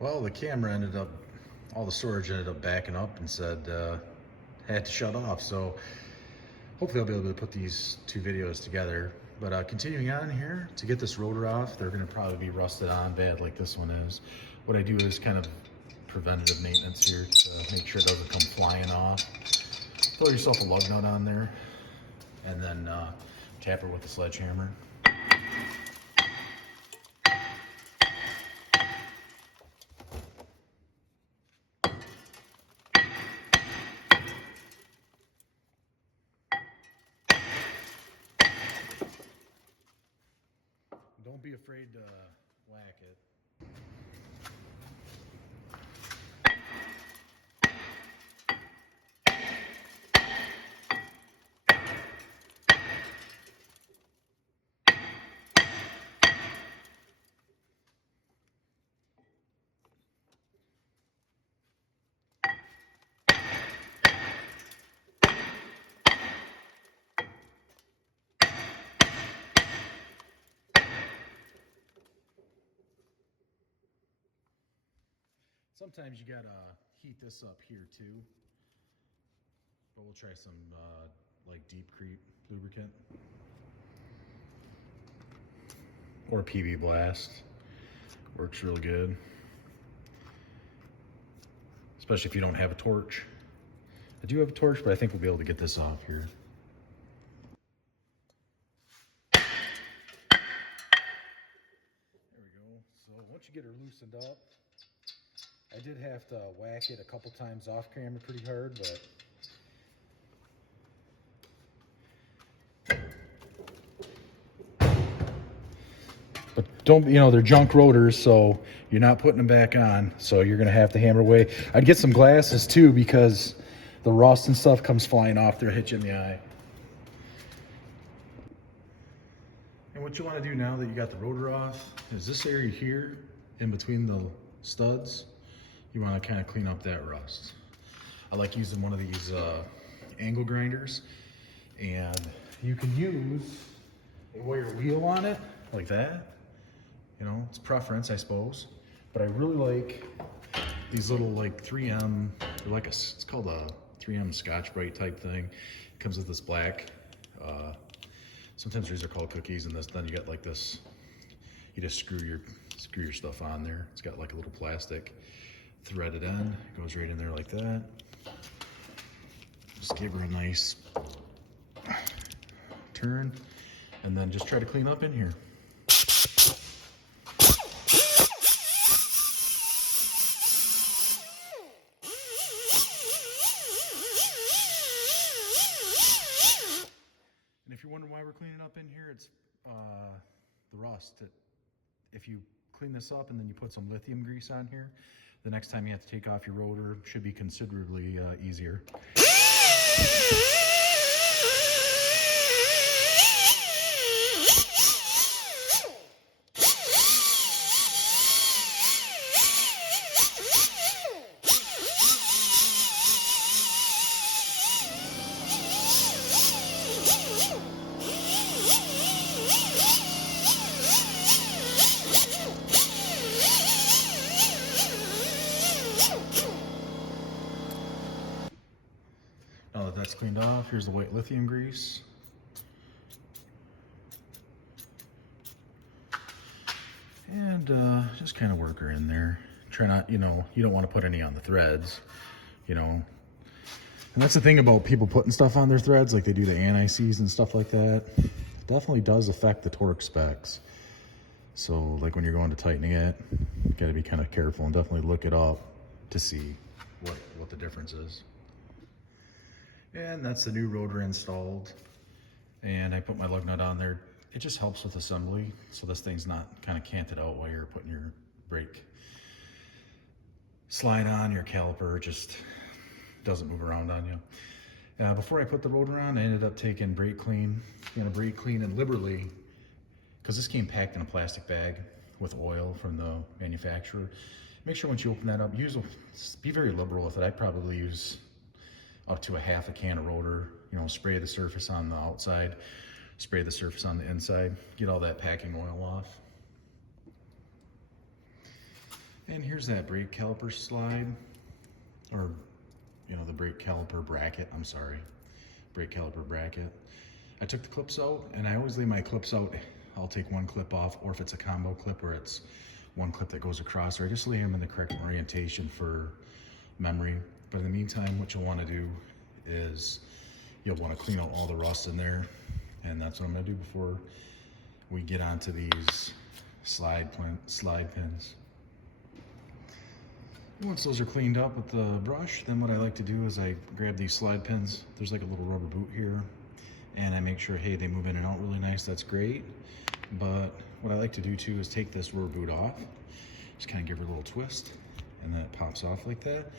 Well, the camera ended up, all the storage ended up backing up and said had to shut off. So hopefully I'll be able to put these two videos together. But continuing on here, to get this rotor off, they're gonna probably be rusted on bad like this one is. What I do is kind of preventative maintenance here to make sure it doesn't come flying off. Throw yourself a lug nut on there and then tap her with the sledgehammer. Don't be afraid to whack it. Sometimes you gotta heat this up here too, but we'll try some like deep creep lubricant or PB Blast. Works real good, especially if you don't have a torch. I do have a torch, but I think we'll be able to get this off here. There we go. So once you get her loosened up, I did have to whack it a couple times off camera pretty hard, but don't, you know, they're junk rotors, so you're not putting them back on, so you're gonna have to hammer away. I'd get some glasses too, because the rust and stuff comes flying off there, hit you in the eye. And what you want to do now that you got the rotor off is this area here in between the studs, you want to kind of clean up that rust. I like using one of these angle grinders, and you can use a wire wheel on it like that. You know, it's preference, I suppose, but I really like these little like 3M, they're like it's called a 3M Scotch-Brite type thing. It comes with this black, sometimes these are called cookies, and this, then you got like this, you just screw your stuff on there. It's got like a little plastic threaded end, it goes right in there like that. Just give her a nice turn, and then just try to clean up in here. And if you're wondering why we're cleaning up in here, it's the rust. If you clean this up and then you put some lithium grease on here, the next time you have to take off your rotor, should be considerably easier. Now that that's cleaned off, here's the white lithium grease. And just kind of work her in there. Try not, you know, you don't want to put any on the threads, you know. And that's the thing about people putting stuff on their threads, like they do the anti-seize and stuff like that. It definitely does affect the torque specs. So like when you're going to tightening it, you got to be kind of careful and definitely look it up to see what the difference is. And that's the new rotor installed. And I put my lug nut on there. It just helps with assembly, so this thing's not kind of canted out while you're putting your brake slide on. Your caliper just doesn't move around on you. Before I put the rotor on, I ended up taking brake clean. You're gonna brake clean it liberally, because this came packed in a plastic bag with oil from the manufacturer. Make sure once you open that up, be very liberal with it. I'd probably use up to a half a can of rotor. You know, spray the surface on the outside, spray the surface on the inside, get all that packing oil off. And here's that brake caliper slide, or the brake caliper bracket, I'm sorry, brake caliper bracket. I took the clips out, and I always leave my clips out. I'll take one clip off, or if it's a combo clip where it's one clip that goes across, or I just leave them in the correct orientation for memory. But in the meantime, what you'll want to do is you'll want to clean out all the rust in there, and that's what I'm going to do before we get onto these slide pins. Once those are cleaned up with the brush, then what I like to do is I grab these slide pins. There's like a little rubber boot here, and I make sure, hey, they move in and out really nice. That's great. But what I like to do too is take this rubber boot off, just kind of give her a little twist, and then it pops off like that.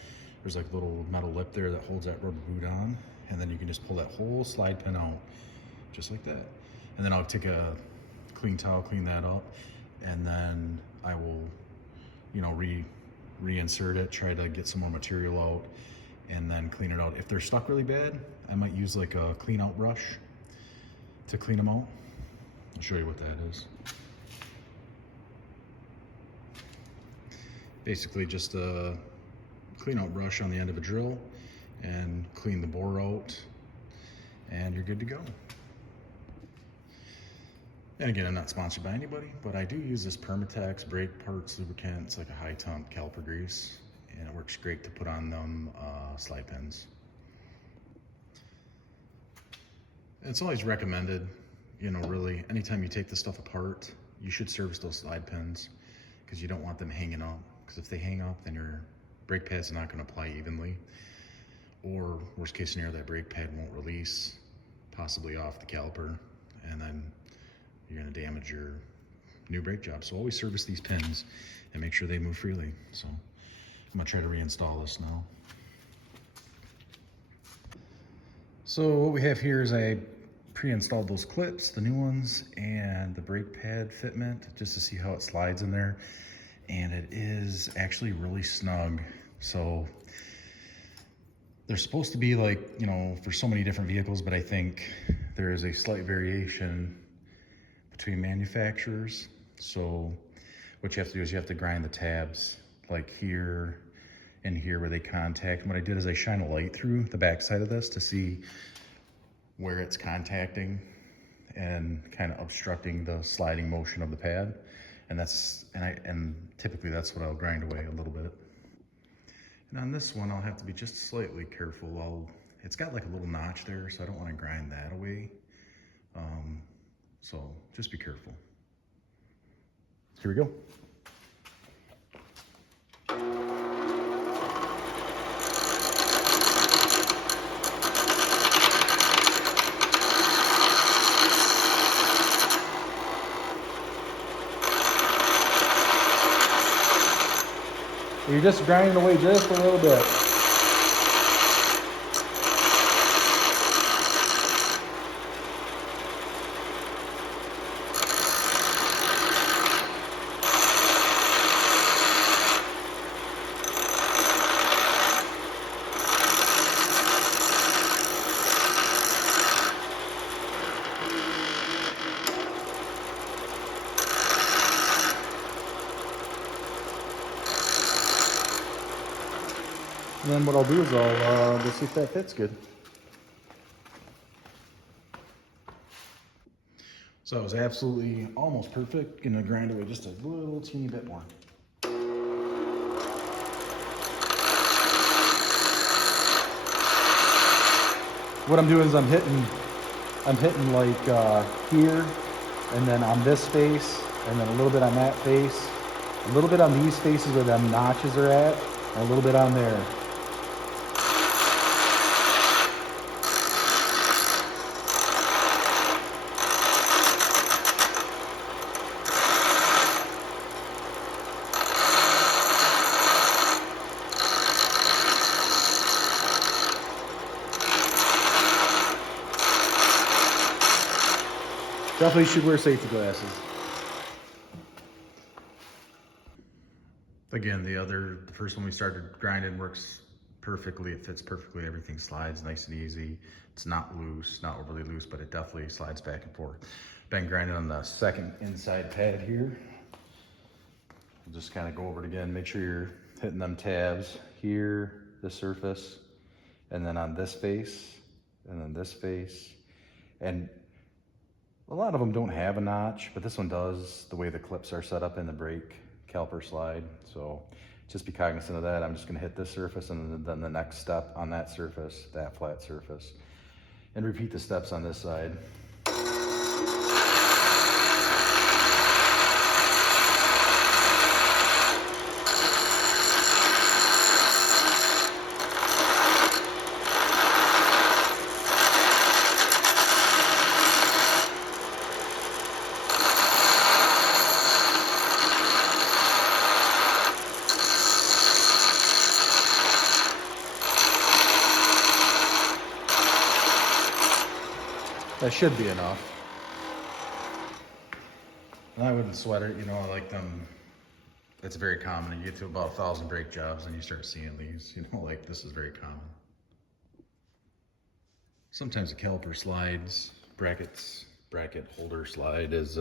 There's like a little metal lip there that holds that rubber boot on, and then you can just pull that whole slide pin out, just like that. And then I'll take a clean towel, clean that up, and then I will, reinsert it, try to get some more material out, and then clean it out. If they're stuck really bad, I might use like a clean out brush to clean them out. I'll show you what that is. Basically just a clean out brush on the end of a drill and clean the bore out, and you're good to go. And again, I'm not sponsored by anybody, but I do use this Permatex brake parts lubricant. It's like a high temp caliper grease, and it works great to put on them slide pins. It's always recommended, really, anytime you take this stuff apart, you should service those slide pins, because you don't want them hanging up. Because if they hang up, then your brake pad's not going to apply evenly. Or worst case scenario, that brake pad won't release, possibly off the caliper, and then you're going to damage your new brake job. So always service these pins and make sure they move freely. So I'm going to try to reinstall this now. So what we have here is I pre-installed those clips, the new ones, and the brake pad fitment, just to see how it slides in there. And it is actually really snug. So they're supposed to be like, for so many different vehicles, but I think there is a slight variation between manufacturers. So what you have to do is you have to grind the tabs like here and here where they contact. And what I did is I shine a light through the back side of this to see where it's contacting and kind of obstructing the sliding motion of the pad. And typically that's what I'll grind away a little bit. And on this one, I'll have to be just slightly careful. It's got like a little notch there, so I don't want to grind that away. So just be careful. Here we go. You're just grinding away just a little bit. And then what I'll do is I'll just see if that fits good. So it was absolutely almost perfect. Gonna grind away just a little teeny bit more. What I'm doing is I'm hitting like here, and then on this face, and then a little bit on that face, a little bit on these faces where them notches are at, and a little bit on there. Definitely should wear safety glasses. Again, the first one we started grinding works perfectly. It fits perfectly. Everything slides nice and easy. It's not loose, not overly loose, but it definitely slides back and forth. Been grinding on the second inside pad here. just kind of go over it again. Make sure you're hitting them tabs here, this surface, and then on this face, and then this face. And a lot of them don't have a notch, but this one does, the way the clips are set up in the brake caliper slide. So just be cognizant of that. I'm just gonna hit this surface and then the next step on that surface, that flat surface. And repeat the steps on this side. That should be enough. And I wouldn't sweat it, you know, I like them. It's very common. You get to about 1,000 brake jobs and you start seeing these, you know, like this is very common. Sometimes the caliper slides, bracket holder slide does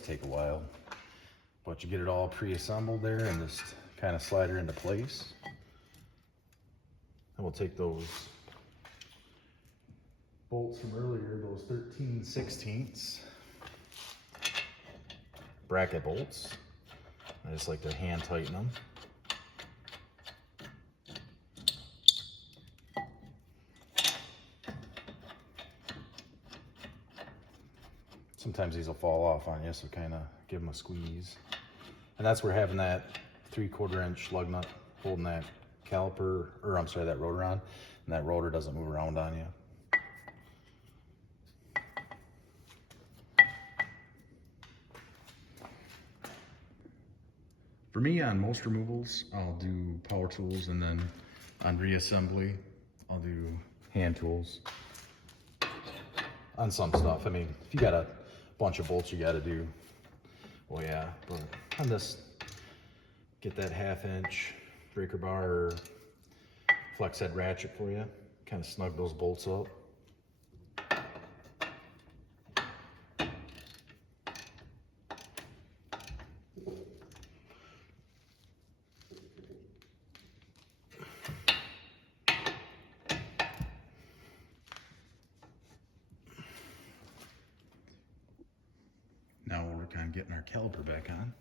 take a while. But you get it all pre-assembled there and just kind of slide it into place. And we'll take those bolts from earlier, those 13/16 bracket bolts. I just like to hand tighten them. Sometimes these will fall off on you, so kind of give them a squeeze. And that's where having that 3/4 inch lug nut holding that caliper, or I'm sorry, that rotor on, and that rotor doesn't move around on you. For me, on most removals, I'll do power tools, and then on reassembly, I'll do hand tools. On some stuff, I mean, if you got a bunch of bolts you got to do, well, yeah, but on this, get that 1/2 inch breaker bar or flex head ratchet for you, kind of snug those bolts up. Now we'll work on getting our caliper back on.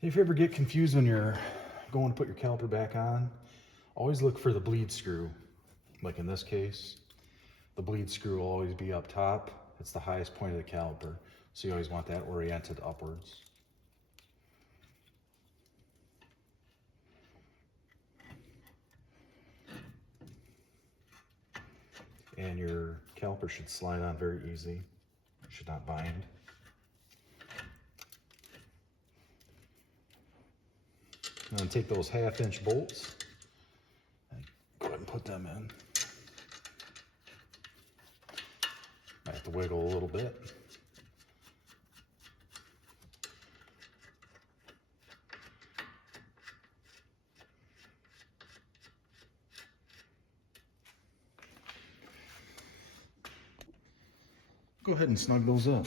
If you ever get confused when you're going to put your caliper back on, always look for the bleed screw. Like in this case, the bleed screw will always be up top. It's the highest point of the caliper, so you always want that oriented upwards. And your caliper should slide on very easy. It should not bind. And then take those 1/2 inch bolts and go ahead and put them in. I have to wiggle a little bit. Go ahead and snug those up.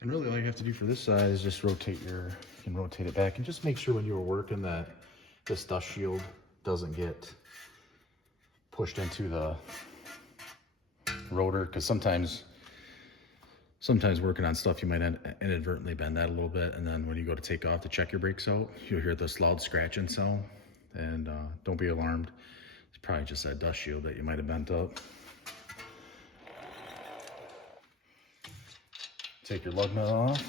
And really all you have to do for this side is just rotate you can rotate it back, and just make sure when you were working that this dust shield doesn't get pushed into the rotor, because sometimes working on stuff you might inadvertently bend that a little bit, and then when you go to take off to check your brakes out, you'll hear this loud scratching sound. And don't be alarmed, it's probably just that dust shield that you might have bent up. Take your lug nut off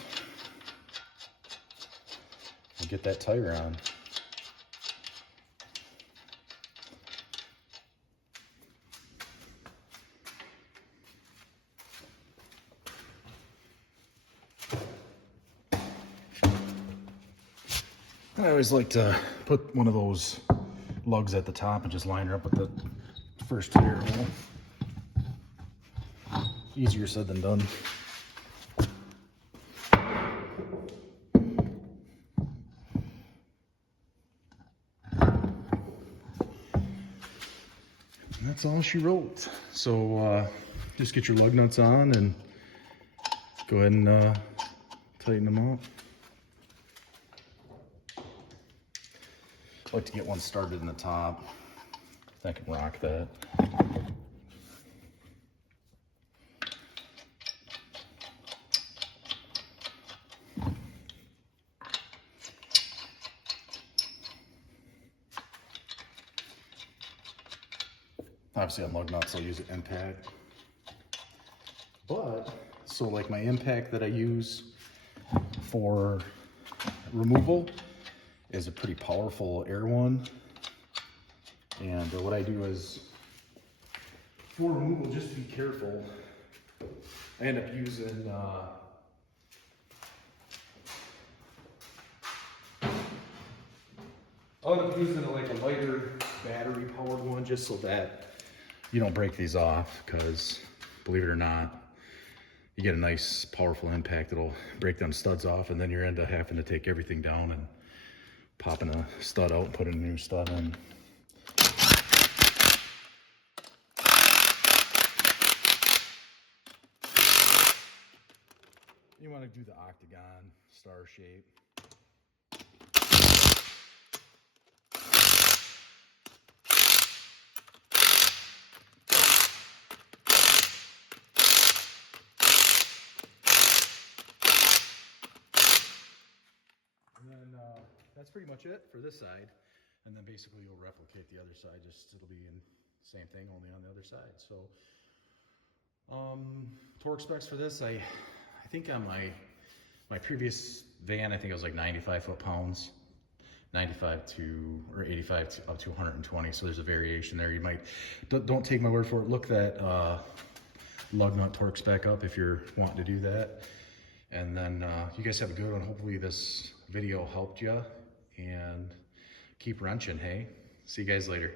and get that tire on. I always like to put one of those lugs at the top and just line her up with the first tire hole. Easier said than done. And that's all she wrote. So just get your lug nuts on and go ahead and tighten them up. I like to get one started in the top. I can rock that. Obviously on lug nuts I'll use an impact. But, so like my impact that I use for removal is a pretty powerful air one. And what I do is, for removal, just to be careful, I end up using like a lighter battery powered one, just so that you don't break these off, because believe it or not, you get a nice powerful impact that'll break them studs off, and then you're end up having to take everything down and popping a stud out and putting a new stud in. You want to do the octagon star shape. And then that's pretty much it for this side. And then basically you'll replicate the other side, just it'll be in the same thing, only on the other side. So torque specs for this, I think on my previous van, I think it was like 95 foot-pounds, 95 to, or 85 to up to 120. So there's a variation there. You might, don't take my word for it. Look that lug nut torque spec up if you're wanting to do that. And then you guys have a good one. Hopefully this video helped you, and keep wrenching, hey? See you guys later.